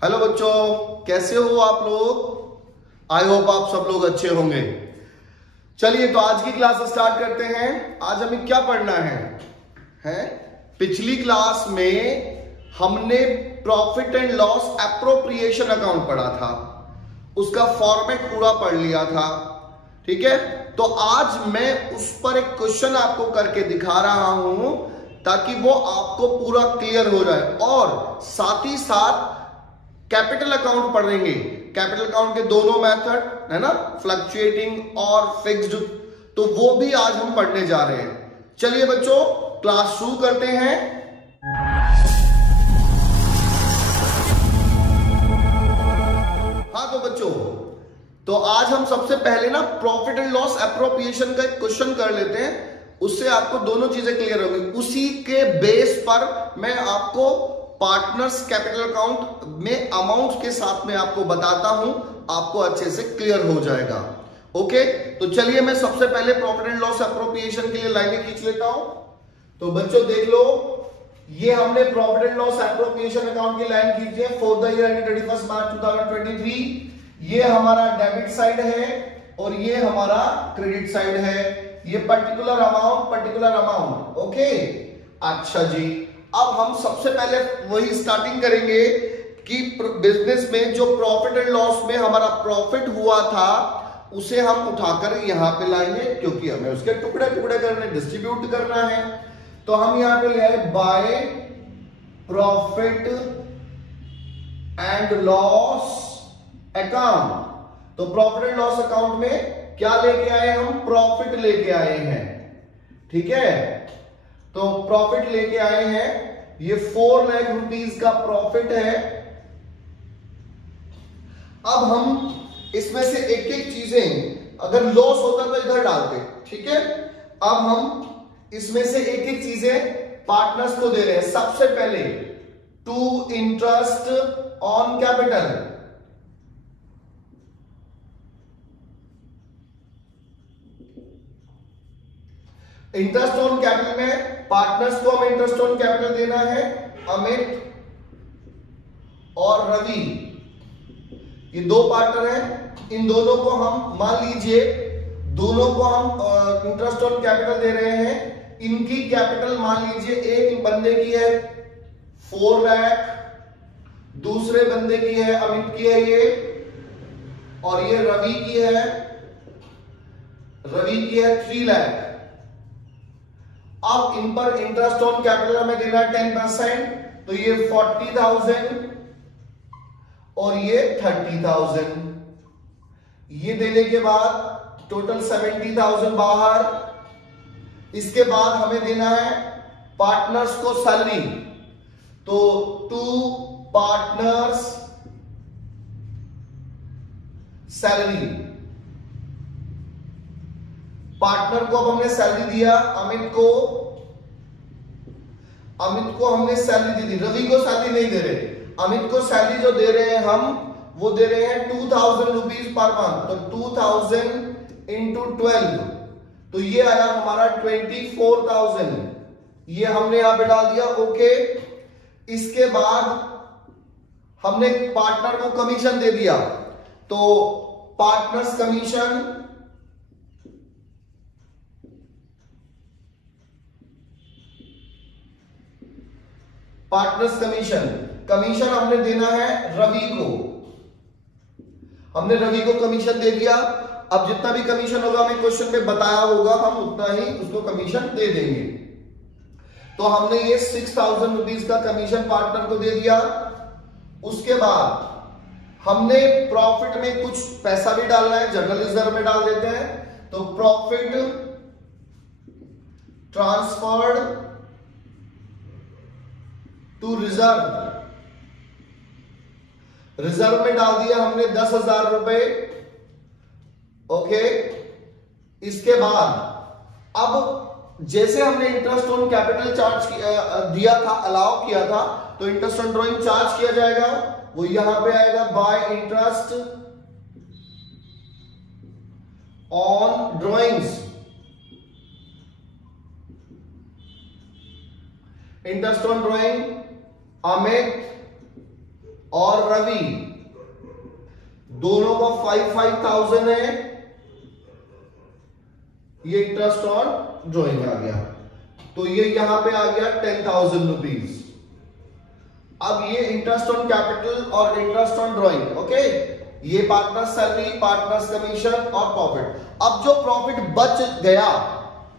Hello बच्चों, कैसे हो आप लोग। आई होप आप सब लोग अच्छे होंगे। चलिए तो आज की क्लास स्टार्ट करते हैं। आज हमें क्या पढ़ना है? पिछली क्लास में हमने profit and loss appropriation account पढ़ा था, उसका फॉर्मेट पूरा पढ़ लिया था। ठीक है, तो आज मैं उस पर एक क्वेश्चन आपको करके दिखा रहा हूं ताकि वो आपको पूरा क्लियर हो जाए, और साथ ही साथ कैपिटल अकाउंट पढ़ेंगे। कैपिटल अकाउंट के दोनों मेथड है ना, फ्लक्चुएटिंग और फिक्स्ड, तो वो भी आज हम पढ़ने जा रहे हैं। चलिए बच्चों, क्लास शुरू करते हैं। हाँ तो बच्चों, तो आज हम सबसे पहले ना प्रॉफिट एंड लॉस एप्रोप्रिएशन का एक क्वेश्चन कर लेते हैं, उससे आपको दोनों चीजें क्लियर होंगी। उसी के बेस पर मैं आपको पार्टनर्स कैपिटल अकाउंट में अमाउंट के साथ में आपको बताता हूं, आपको अच्छे से क्लियर हो जाएगा। ओके, तो चलिए मैं सबसे पहले प्रॉफिट एंड लॉस एप्रोप्रिएशन के लिए लाइनें खींच लेता हूं। तो बच्चों देख लो, ये हमने profit and loss appropriation account की लाइन खींची है फॉर द ईयर एंडेड 31 मार्च 2023। ये हमारा डेबिट साइड है और ये हमारा क्रेडिट साइड है। ये पर्टिकुलर अमाउंट। ओके, अच्छा जी, अब हम सबसे पहले वही स्टार्टिंग करेंगे कि बिजनेस में जो प्रॉफिट एंड लॉस में हमारा प्रॉफिट हुआ था उसे हम उठाकर यहां पे लाएंगे, क्योंकि हमें उसके टुकड़े टुकड़े करने, डिस्ट्रीब्यूट करना है। तो हम यहां पे ले आए by profit and loss account. तो प्रॉफिट एंड लॉस अकाउंट में क्या लेके आए हम? प्रॉफिट लेके आए हैं। ठीक है, तो प्रॉफिट लेके आए हैं, ये 4 लाख रुपीस का प्रॉफिट है। अब हम इसमें से एक एक चीजें, अगर लॉस होता तो इधर डालते। ठीक है, अब हम इसमें से एक एक चीजें पार्टनर्स को दे रहे हैं। सबसे पहले to interest on capital. Interest on capital में पार्टनर्स को हम इंटरेस्ट ऑन कैपिटल देना है, अमित और रवि, ये 2 पार्टनर हैं। इन दोनों को हम, मान लीजिए दोनों को हम इंटरेस्ट ऑन कैपिटल दे रहे हैं। इनकी कैपिटल मान लीजिए एक बंदे की है 4 लाख, दूसरे बंदे की है, अमित की है ये, और ये रवि की है 3 लाख। अब इन पर इंटरेस्ट ऑन कैपिटल हमें देना है 10%, तो ये 40,000 और ये 30,000। ये देने के बाद टोटल 70,000 बाहर। इसके बाद हमें देना है पार्टनर्स को सैलरी, तो 2 पार्टनर्स सैलरी। पार्टनर को अब हमने सैलरी दिया, अमित को हमने सैलरी दी। रवि को सैलरी नहीं दे रहे, अमित को सैलरी जो दे रहे हैं हम, वो दे रहे हैं 2,000 रुपीज पर मंथ। तो 2,000 इंटू 12, तो ये आया हमारा 24,000। ये हमने यहां पे डाल दिया। ओके, इसके बाद हमने पार्टनर को कमीशन दे दिया, तो पार्टनर्स कमीशन, कमीशन हमने देना है रवि को। हमने रवि को कमीशन दे दिया। अब जितना भी कमीशन होगा, हमें क्वेश्चन में बताया होगा, हम उतना ही उसको कमीशन दे देंगे। तो हमने ये 6,000 रुपीज का कमीशन पार्टनर को दे दिया। उसके बाद हमने प्रॉफिट में कुछ पैसा भी डालना है, जनरल रिजर्व में डाल देते हैं। तो प्रॉफिट ट्रांसफर्ड टू रिजर्व में डाल दिया हमने 10,000 रुपए। ओके, इसके बाद अब जैसे हमने इंटरेस्ट ऑन कैपिटल चार्ज दिया था, अलाउ किया था, तो इंटरेस्ट ऑन ड्रॉइंग चार्ज किया जाएगा, वो यहां पे आएगा bye interest on drawings. Interest on drawing Amit और रवि, दोनों का 5,000 है। ये इंटरेस्ट ऑन ड्रॉइंग आ गया, तो ये यहां पे आ गया 10,000 रुपीज। अब ये इंटरेस्ट ऑन कैपिटल और इंटरेस्ट ऑन ड्रॉइंग, ओके। ये पार्टनर सैलरी, पार्टनर्स कमीशन और प्रॉफिट। अब जो प्रॉफिट बच गया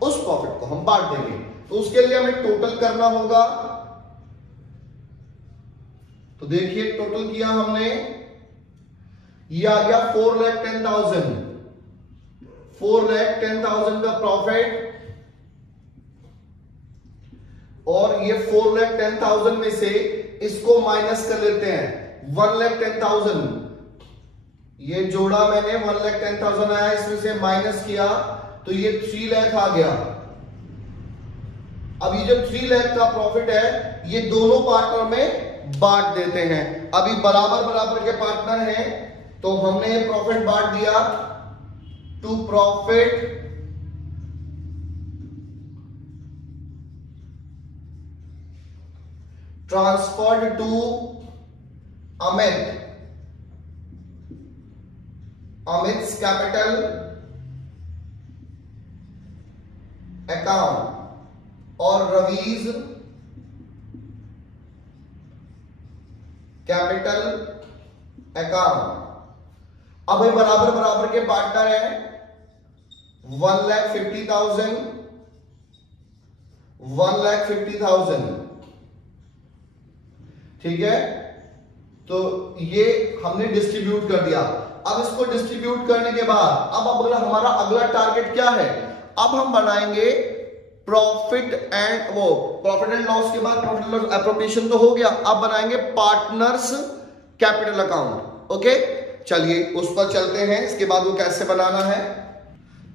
उस प्रॉफिट को हम बांट देंगे, तो उसके लिए हमें टोटल करना होगा। तो देखिए टोटल किया हमने, ये आ गया 4,10,000। 4,10,000 का प्रॉफिट, और ये 4,10,000 में से इसको माइनस कर लेते हैं 1,10,000। ये जोड़ा मैंने 1,10,000 आया, इसमें से माइनस किया तो ये 3 लाख आ गया। अब ये जो 3 लाख का प्रॉफिट है ये दोनों पार्टनर में बांट देते हैं। अभी बराबर बराबर के पार्टनर हैं, तो हमने प्रॉफिट बांट दिया to profit transferred to Amit's capital account और रवीज कैपिटल अकाउंट। अब ये बराबर बराबर के पार्टनर हैं, 1,50,000, 1,50,000, ठीक है। तो ये हमने डिस्ट्रीब्यूट कर दिया। अब इसको डिस्ट्रीब्यूट करने के बाद अब हमारा अगला टारगेट क्या है? अब हम बनाएंगे प्रॉफिट एंड लॉस के बाद प्रॉफिट लॉस एप्रोप्रिएशन तो हो गया, अब बनाएंगे पार्टनर्स कैपिटल अकाउंट। ओके, चलिए उस पर चलते हैं, इसके बाद वो कैसे बनाना है।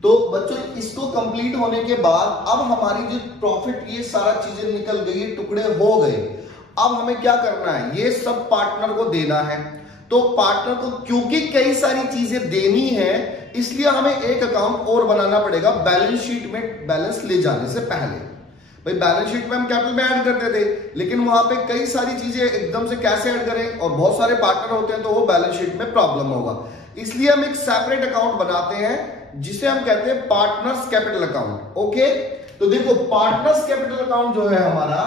तो बच्चों इसको कंप्लीट होने के बाद अब हमारी जो प्रॉफिट ये सारा चीजें निकल गई, टुकड़े हो गए। अब हमें क्या करना है? ये सब पार्टनर को देना है। तो पार्टनर को क्योंकि कई सारी चीजें देनी है, इसलिए हमें एक अकाउंट और बनाना पड़ेगा बैलेंस शीट में बैलेंस ले जाने से पहले। भाई बैलेंस शीट में हम कैपिटल में ऐड करते थे, लेकिन वहां पे कई सारी चीजें एकदम से कैसे ऐड करें, और बहुत सारे पार्टनर होते हैं तो वो बैलेंस शीट में प्रॉब्लम होगा। इसलिए हम एक सेपरेट अकाउंट बनाते हैं जिसे हम कहते हैं पार्टनर्स कैपिटल अकाउंट। ओके, तो देखो पार्टनर्स कैपिटल अकाउंट जो है हमारा,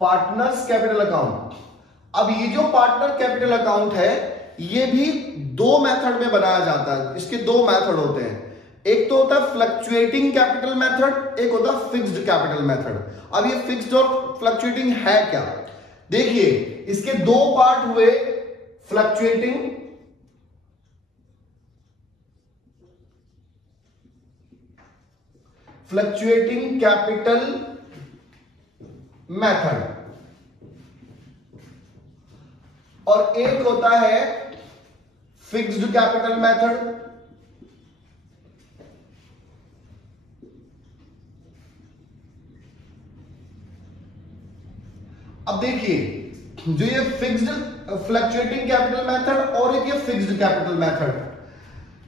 पार्टनर्स कैपिटल अकाउंट। अब ये जो पार्टनर कैपिटल अकाउंट है ये भी दो मेथड में बनाया जाता है। इसके दो मेथड होते हैं, एक तो होता है फ्लक्चुएटिंग कैपिटल मेथड, एक होता है फिक्स्ड कैपिटल मेथड। अब ये फिक्स्ड और फ्लक्चुएटिंग है क्या? देखिए इसके दो पार्ट हुए, फ्लक्चुएटिंग कैपिटल मेथड, और एक होता है फिक्स्ड कैपिटल मेथड। अब देखिए जो ये फिक्स्ड फ्लक्चुएटिंग कैपिटल मेथड और एक ये फिक्स्ड कैपिटल मेथड।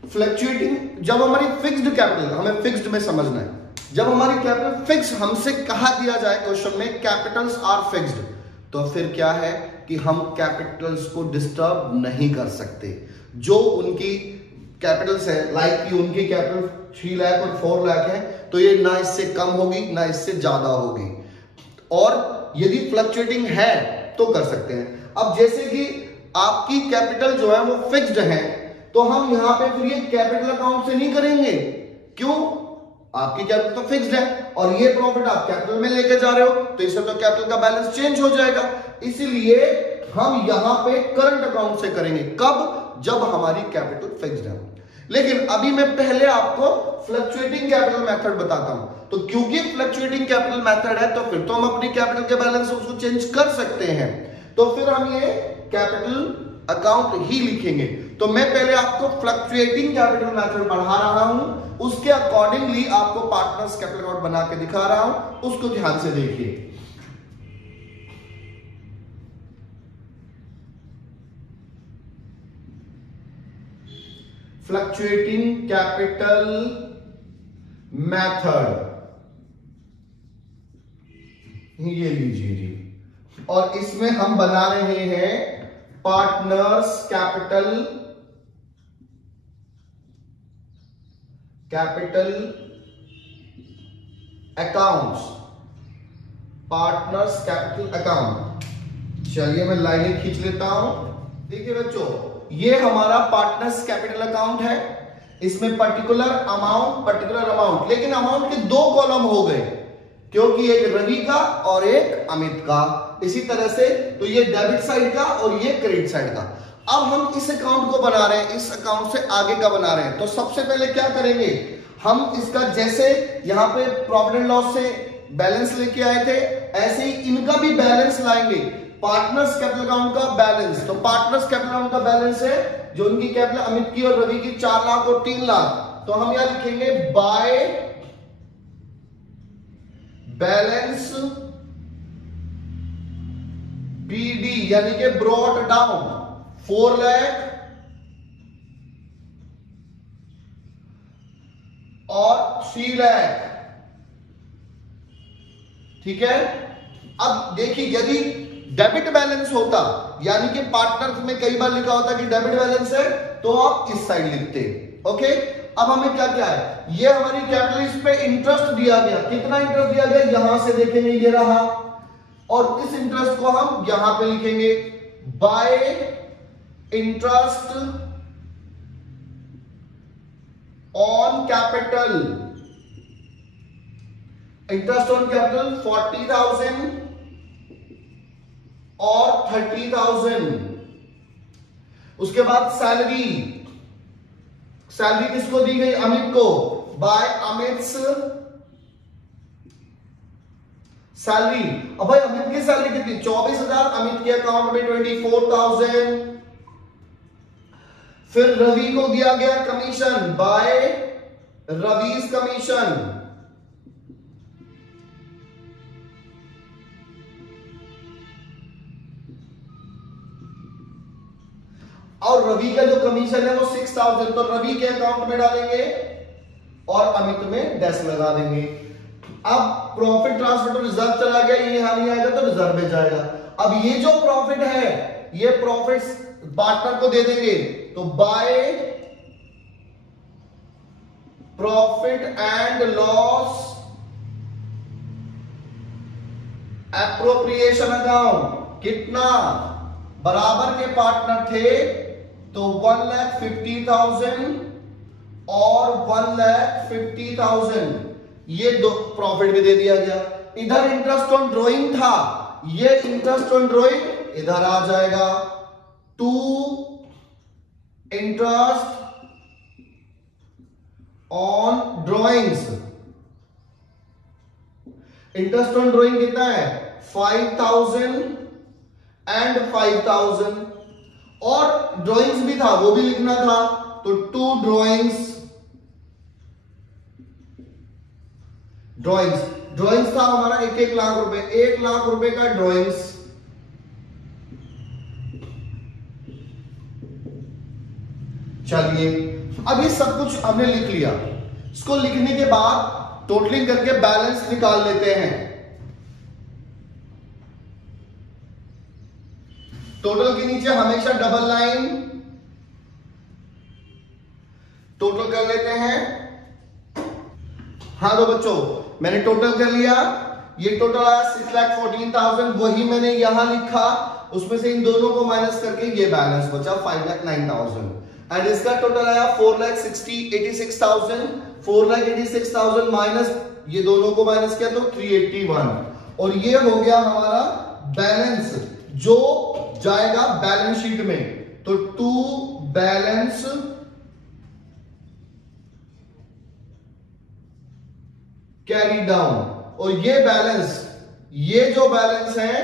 फ्लक्चुएटिंग, जब हमारी फिक्स्ड कैपिटल, हमें फिक्स्ड में समझना है, जब हमारी कैपिटल फिक्स हमसे कहा दिया जाए क्वेश्चन में कैपिटल्स आर फिक्स्ड, तो फिर क्या है कि हम कैपिटल्स को डिस्टर्ब नहीं कर सकते। जो उनकी कैपिटल्स है, लाइक कि उनकी कैपिटल 3 लाख और 4 लाख है, तो ये ना इससे कम होगी ना इससे ज्यादा होगी। और यदि फ्लक्चुएटिंग है तो कर सकते हैं। अब जैसे कि आपकी कैपिटल जो है वो फिक्स्ड है, तो हम यहां पे फिर ये कैपिटल अकाउंट से नहीं करेंगे। क्यों? आपकी कैपिटल तो फिक्स्ड है और ये प्रॉफिट आप कैपिटल में लेके जा रहे हो, तो इससे तो कैपिटल का बैलेंस चेंज हो जाएगा। इसीलिए हम यहां पे करंट अकाउंट से करेंगे। कब? जब हमारी कैपिटल फिक्स्ड है। लेकिन अभी मैं पहले आपको फ्लक्चुएटिंग कैपिटल मेथड बताता हूं। तो क्योंकि फ्लक्चुएटिंग कैपिटल मेथड है, तो फिर तो हम अपनी कैपिटल के बैलेंस उसको चेंज कर सकते हैं। तो फिर हम ये कैपिटल अकाउंट ही लिखेंगे। तो मैं पहले आपको फ्लक्चुएटिंग कैपिटल मेथड पढ़ा रहा हूं, उसके अकॉर्डिंगली आपको पार्टनर्स कैपिटल अकाउंट बना के दिखा रहा हूं, उसको ध्यान से देखिए। फ्लक्चुएटिंग कैपिटल मेथड, ये लीजिए जी। और इसमें हम बना रहे हैं partners capital accounts, partners capital account. चलिए मैं लाइनें खींच लेता हूं। देखिए बच्चों, ये हमारा पार्टनर्स कैपिटल अकाउंट है। इसमें पर्टिकुलर अमाउंट, लेकिन अमाउंट के दो कॉलम हो गए, क्योंकि एक रवि का और एक अमित का। इसी तरह से तो ये डेबिट साइड का और ये क्रेडिट साइड का। अब हम इस अकाउंट को बना रहे हैं, इस अकाउंट से आगे का बना रहे हैं। तो सबसे पहले क्या करेंगे, हम इसका जैसे यहां पे प्रॉफिट एंड लॉस से बैलेंस लेके आए थे, ऐसे ही इनका भी बैलेंस लाएंगे। पार्टनर्स कैपिटल अकाउंट का बैलेंस, तो पार्टनर्स कैपिटल अकाउंट का बैलेंस है जो उनकी कैपिटल अमित की और रवि की 4 लाख और 3 लाख। तो हम यहां लिखेंगे बाय बैलेंस BD, यानी कि ब्रॉट डाउन 4 लाख और 3 लाख। ठीक है। अब देखिए, यदि डेबिट बैलेंस होता, यानी कि पार्टनर में कई बार लिखा होता कि डेबिट बैलेंस है, तो आप इस साइड लिखते। ओके। अब हमें क्या क्या है, ये हमारी कैपिटल, इस पे इंटरेस्ट दिया गया। कितना इंटरेस्ट दिया गया, यहां से देखेंगे ये रहा, और इस इंटरेस्ट को हम यहां पे लिखेंगे bye interest on capital. Interest on capital 40,000 और 30,000। उसके बाद सैलरी किसको दी गई, अमित को, बाय अमित्स सैलरी। अब भाई अमित की सैलरी कितनी, 24,000, अमित के अकाउंट में 24,000। फिर रवि को दिया गया कमीशन, बाय रवीज कमीशन, और रवि का जो कमीशन है वो 6,000, तो रवि के अकाउंट में डालेंगे और अमित में डैश लगा देंगे। अब प्रॉफिट ट्रांसफर टू रिजर्व चला गया, ये यहां नहीं आएगा तो रिजर्व में जाएगा। अब ये जो प्रॉफिट है, ये प्रॉफिट पार्टनर को दे देंगे, तो by profit and loss appropriation account. कितना, बराबर के पार्टनर थे, तो 1,50,000 और 1,50,000, ये दो प्रॉफिट भी दे दिया गया। इधर इंटरेस्ट ऑन ड्रॉइंग था, ये इंटरेस्ट ऑन ड्रॉइंग इधर आ जाएगा, to interest on drawings. Interest on drawing कितना है, 5,000 एंड 5,000, और ड्रॉइंग्स भी था, वो भी लिखना था, तो 2 ड्रॉइंग्स था हमारा 1-1 लाख रुपए, 1 लाख रुपए का ड्रॉइंग्स। चलिए, अब ये सब कुछ हमने लिख लिया। इसको लिखने के बाद टोटलिंग करके बैलेंस निकाल लेते हैं। टोटल के नीचे हमेशा डबल लाइन टोटल कर लेते हैं। हाँ तो बच्चों, मैंने टोटल कर लिया, ये टोटल आया 6,14,000, वही मैंने यहां लिखा, उसमें से इन दोनों को माइनस करके ये बैलेंस बचा 5,09,000, एंड इसका टोटल आया 4,86,000, 4,86,000 माइनस ये दोनों को माइनस किया तो 381, और ये हो गया हमारा बैलेंस जो जाएगा बैलेंस शीट में। तो टू बैलेंस कैरी डाउन, और ये जो बैलेंस है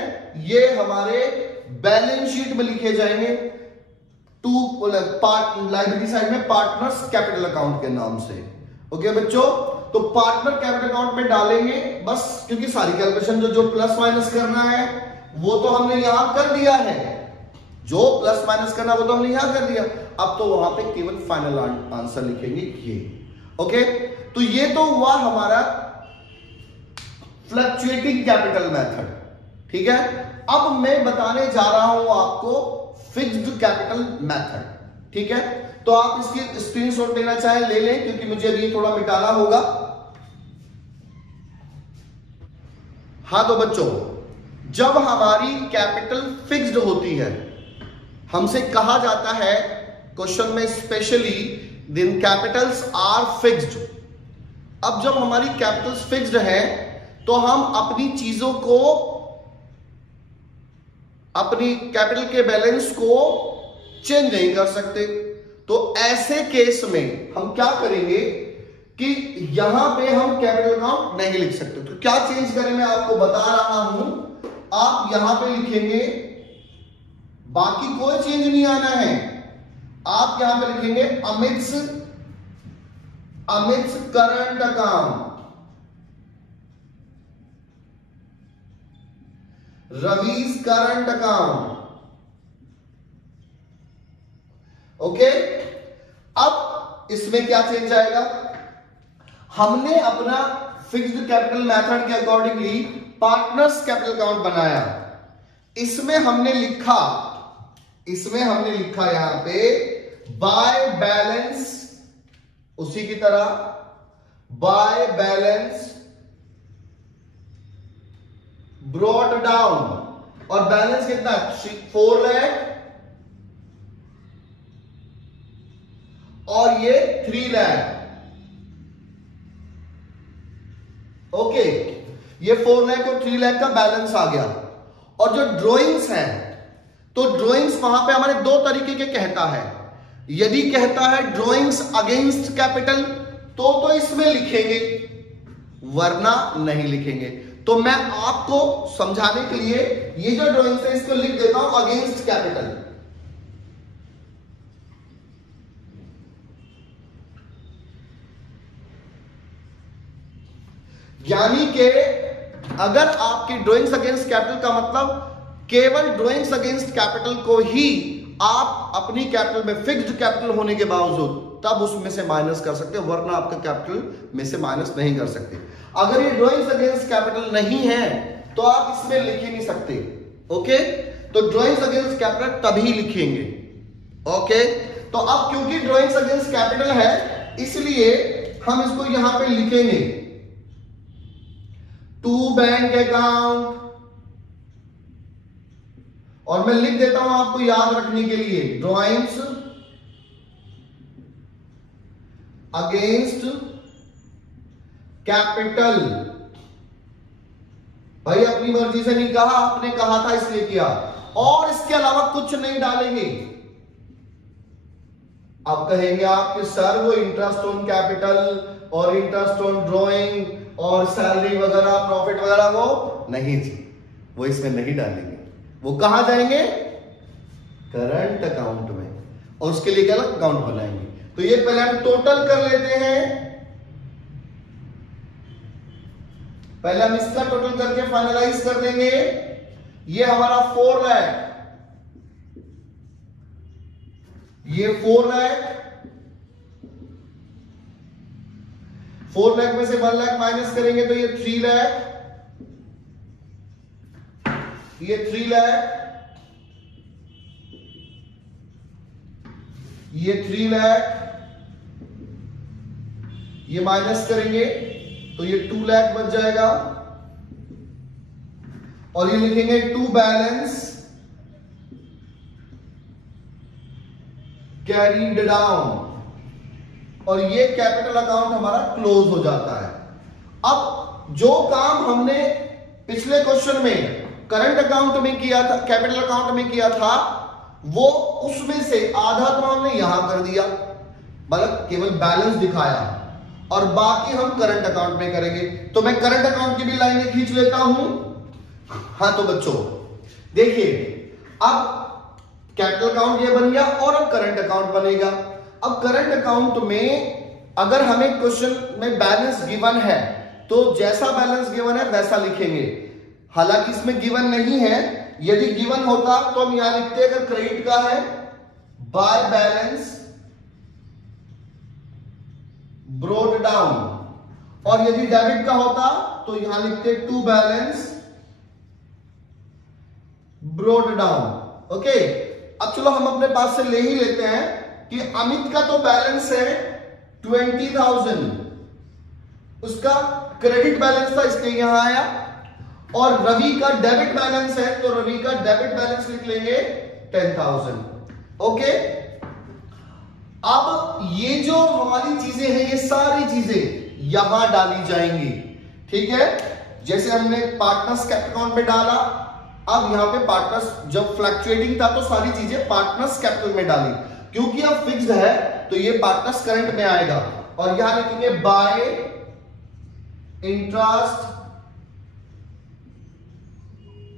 ये हमारे बैलेंस शीट में लिखे जाएंगे टू लाइबिलिटी साइड में पार्टनर्स कैपिटल अकाउंट के नाम से। ओके बच्चों, तो पार्टनर कैपिटल अकाउंट में डालेंगे बस, क्योंकि सारी कैलकुलेशन जो प्लस माइनस करना है वो तो हमने यहां कर दिया है, जो प्लस माइनस करना वो तो हमने यहां कर दिया। अब तो वहां पे केवल फाइनल आंसर लिखेंगे ये। ओके, तो ये तो हुआ हमारा फ्लक्चुएटिंग कैपिटल मेथड, ठीक है। अब मैं बताने जा रहा हूं आपको फिक्स्ड कैपिटल मेथड, ठीक है। तो आप इसकी स्क्रीनशॉट लेना चाहें ले लें, क्योंकि मुझे अभी थोड़ा मिटाना होगा। हाँ तो बच्चों, जब हमारी कैपिटल फिक्स्ड होती है, हमसे कहा जाता है क्वेश्चन में स्पेशली दिन कैपिटल्स आर फिक्स्ड। अब जब हमारी कैपिटल्स फिक्स्ड है तो हम अपनी चीजों को, अपनी कैपिटल के बैलेंस को चेंज नहीं कर सकते। तो ऐसे केस में हम क्या करेंगे कि यहां पे हम कैपिटल अकाउंट नहीं लिख सकते। तो क्या चेंज करें मैं आपको बता रहा हूं। आप यहां पे लिखेंगे, बाकी कोई चेंज नहीं आना है। आप यहां पे लिखेंगे Amit's current account, Ravi's current account, okay. अब इसमें क्या चेंज आएगा, हमने अपना फिक्स्ड कैपिटल मेथड के अकॉर्डिंगली पार्टनर्स कैपिटल अकाउंट बनाया। इसमें हमने लिखा यहां पे बाय बैलेंस, उसी की तरह बाय बैलेंस ब्रॉट डाउन, और बैलेंस कितना 4 लाख और ये 3 लाख, ओके। ये 4 लाख और 3 लाख का बैलेंस आ गया। और जो ड्राइंग्स है, तो ड्राइंग्स वहां पे हमारे दो तरीके के कहता है। यदि कहता है ड्राइंग्स अगेंस्ट कैपिटल तो इसमें लिखेंगे, वरना नहीं लिखेंगे। तो मैं आपको समझाने के लिए ये जो ड्राइंग्स है इसको लिख देता हूं अगेंस्ट कैपिटल। यानी कि अगर आपकी ड्राइंग्स अगेंस्ट कैपिटल का मतलब केवल ड्राइंग्स अगेंस्ट कैपिटल को ही आप अपनी कैपिटल में फिक्स्ड कैपिटल होने के बावजूद तब उसमें से माइनस कर सकते हैं, वरना आपका कैपिटल में से माइनस नहीं कर सकते। अगर ये ड्राइंग्स अगेंस्ट कैपिटल नहीं है तो आप इसमें लिख ही नहीं सकते, ओके। तो ड्राइंग्स अगेंस्ट कैपिटल तभी लिखेंगे, ओके। तो अब क्योंकि ड्राइंग्स अगेंस्ट कैपिटल है इसलिए हम इसको यहां पे लिखेंगे टू बैंक अकाउंट, और मैं लिख देता हूं आपको याद रखने के लिए ड्राइंग्स अगेंस्ट कैपिटल। भाई अपनी मर्जी से नहीं कहा, आपने कहा था इसलिए किया, और इसके अलावा कुछ नहीं डालेंगे। अब कहेंगे आप कि सर वो इंटरेस्ट ऑन कैपिटल और इंटरेस्ट ऑन ड्राइंग और सैलरी वगैरह प्रॉफिट वगैरह वो नहीं जी, वो इसमें नहीं डालेंगे। वो कहां जाएंगे, करंट अकाउंट में, और उसके लिए क्या अलग अकाउंट बनाएंगे। तो ये पहले हम टोटल कर लेते हैं, पहले हम इसका टोटल करके फाइनलाइज कर देंगे। ये हमारा 4 लाख, ये 4 लाख, 4 लाख में से 1 लाख माइनस करेंगे तो ये 3 लाख, ये 3 लाख, ये 3 लाख, ये माइनस करेंगे तो ये 2 लाख बच जाएगा, और ये लिखेंगे टू बैलेंस कैरीड डाउन, और ये कैपिटल अकाउंट हमारा क्लोज हो जाता है। अब जो काम हमने पिछले क्वेश्चन में करंट अकाउंट में किया था, कैपिटल अकाउंट में किया था, वो उसमें से आधा तो हमने यहां कर दिया, मतलब केवल बैलेंस दिखाया, और बाकी हम करंट अकाउंट में करेंगे। तो मैं करंट अकाउंट की भी लाइनें खींच लेता हूं। हाँ तो बच्चों देखिए, अब कैपिटल अकाउंट ये बन गया और अब करंट अकाउंट बनेगा। अब करंट अकाउंट में अगर हमें क्वेश्चन में बैलेंस गिवन है तो जैसा बैलेंस गिवन है वैसा लिखेंगे। हालांकि इसमें गिवन नहीं है, यदि गिवन होता तो हम यहां लिखते, अगर क्रेडिट का है बाय बैलेंस ब्रोड डाउन, और यदि डेबिट का होता तो यहां लिखते to balance brought down. Okay, अब चलो हम अपने पास से ले ही लेते हैं कि अमित का तो बैलेंस है 20,000, उसका क्रेडिट बैलेंस था इसलिए यहां आया, और रवि का डेबिट बैलेंस है तो रवि का डेबिट बैलेंस लिख लेंगे 10,000। ओके, अब ये जो हमारी चीजें हैं ये सारी चीजें यहां डाली जाएंगी। ठीक है, जैसे हमने पार्टनर्स कैपिटल अकाउंट में डाला, अब यहां पे पार्टनर्स जब फ्लक्चुएटिंग था तो सारी चीजें पार्टनर्स कैपिटल में डाली, क्योंकि अब फिक्स्ड है तो ये पार्टनर्स करंट में आएगा, और यहां लिखेंगे बाय इंटरेस्ट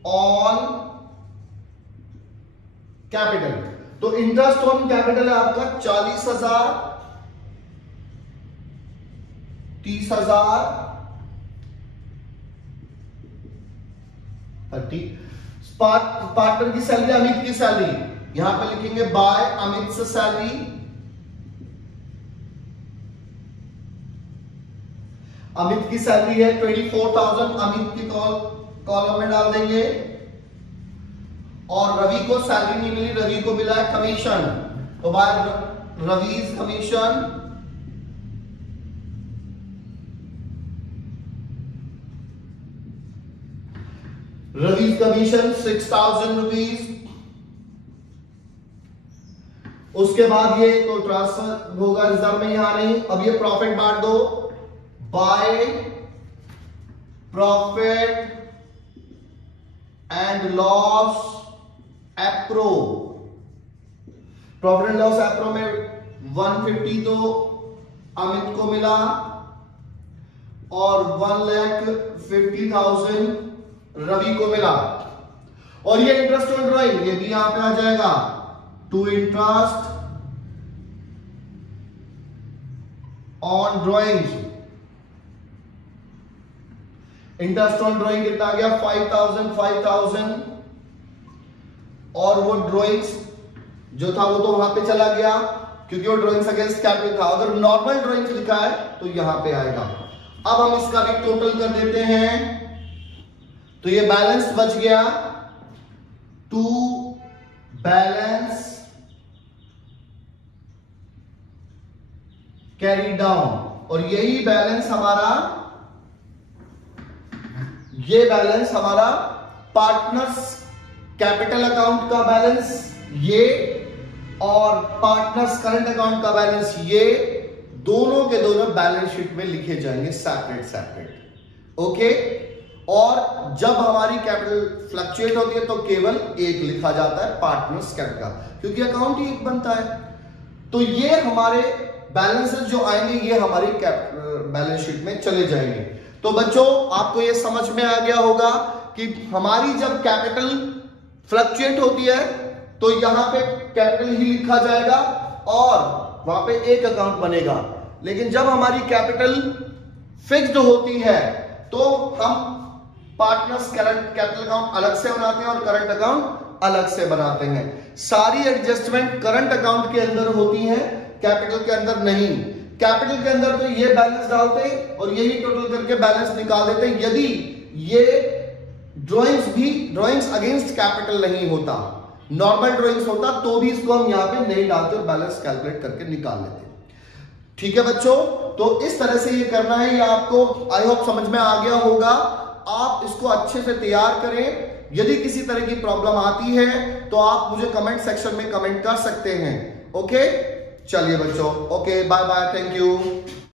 ऑन कैपिटल। तो इंटरेस्ट ऑन कैपिटल है आपका 40,000, 30,000, 30। पार्टनर की सैलरी, अमित की सैलरी, यहां पे लिखेंगे बाय अमित से सैलरी, अमित की सैलरी है 24,000, अमित की कॉलम में डाल देंगे, और रवि को सैलरी नहीं मिली, रवि को मिला है कमीशन, तो by Ravi's commission, Ravi's commission 6,000 rupees. उसके बाद ये तो ट्रांसफर होगा रिजर्व में, यहां नहीं। अब ये प्रॉफिट बांट दो, by profit and loss appro, profit and loss appro में 150 तो अमित को मिला, और 1,50,000 रवि को मिला। और ये इंटरेस्ट ऑन ड्राइंग, ये भी यहां पे आ जाएगा, to interest on drawing. Interest on drawing कितना आ गया 5,000, और वो ड्राइंग्स जो था वो तो वहां पे चला गया क्योंकि वो ड्राइंग्स अगेंस्ट कैपिटल था। अगर नॉर्मल ड्राइंग्स लिखा है तो यहां पे आएगा। अब हम इसका भी टोटल कर देते हैं, तो ये बैलेंस बच गया टू बैलेंस कैरी डाउन, और यही बैलेंस हमारा, ये बैलेंस हमारा पार्टनर्स कैपिटल अकाउंट का बैलेंस ये, और पार्टनर्स करंट अकाउंट का बैलेंस ये, दोनों के दोनों बैलेंस शीट में लिखे जाएंगे सेपरेट सेपरेट। ओके, और जब हमारी कैपिटल फ्लक्चुएट होती है तो केवल एक लिखा जाता है पार्टनर्स कैपिटल का, क्योंकि अकाउंट ही एक बनता है। तो ये हमारे बैलेंसेस जो आएंगे ये हमारी बैलेंस शीट में चले जाएंगे। तो बच्चों आपको ये समझ में आ गया होगा कि हमारी जब कैपिटल फ्लक्चुएट होती है तो यहां पे कैपिटल ही लिखा जाएगा और वहां पे एक अकाउंट बनेगा, लेकिन जब हमारी कैपिटल फिक्स्ड होती है तो हम पार्टनर्स करंट कैपिटल अकाउंट अलग से बनाते हैं और करंट अकाउंट अलग से बनाते हैं। सारी एडजस्टमेंट करंट अकाउंट के अंदर होती है, कैपिटल के अंदर नहीं। कैपिटल के अंदर तो ये बैलेंस डालते और यही टोटल करके बैलेंस निकाल देते यदि ये ड्राइंग्स अगेंस्ट कैपिटल नहीं होता, नॉर्मल ड्राइंग्स होता तो भी इसको हम यहां पे नहीं डालते और बैलेंस कैलकुलेट करके निकाल लेते। ठीक है बच्चों, तो इस तरह से ये करना है, ये आपको आई होप समझ में आ गया होगा। आप इसको अच्छे से तैयार करें। यदि किसी तरह की प्रॉब्लम आती है तो आप मुझे कमेंट सेक्शन में कमेंट कर सकते हैं। ओके, चलिए बच्चों, okay, bye bye, thank you.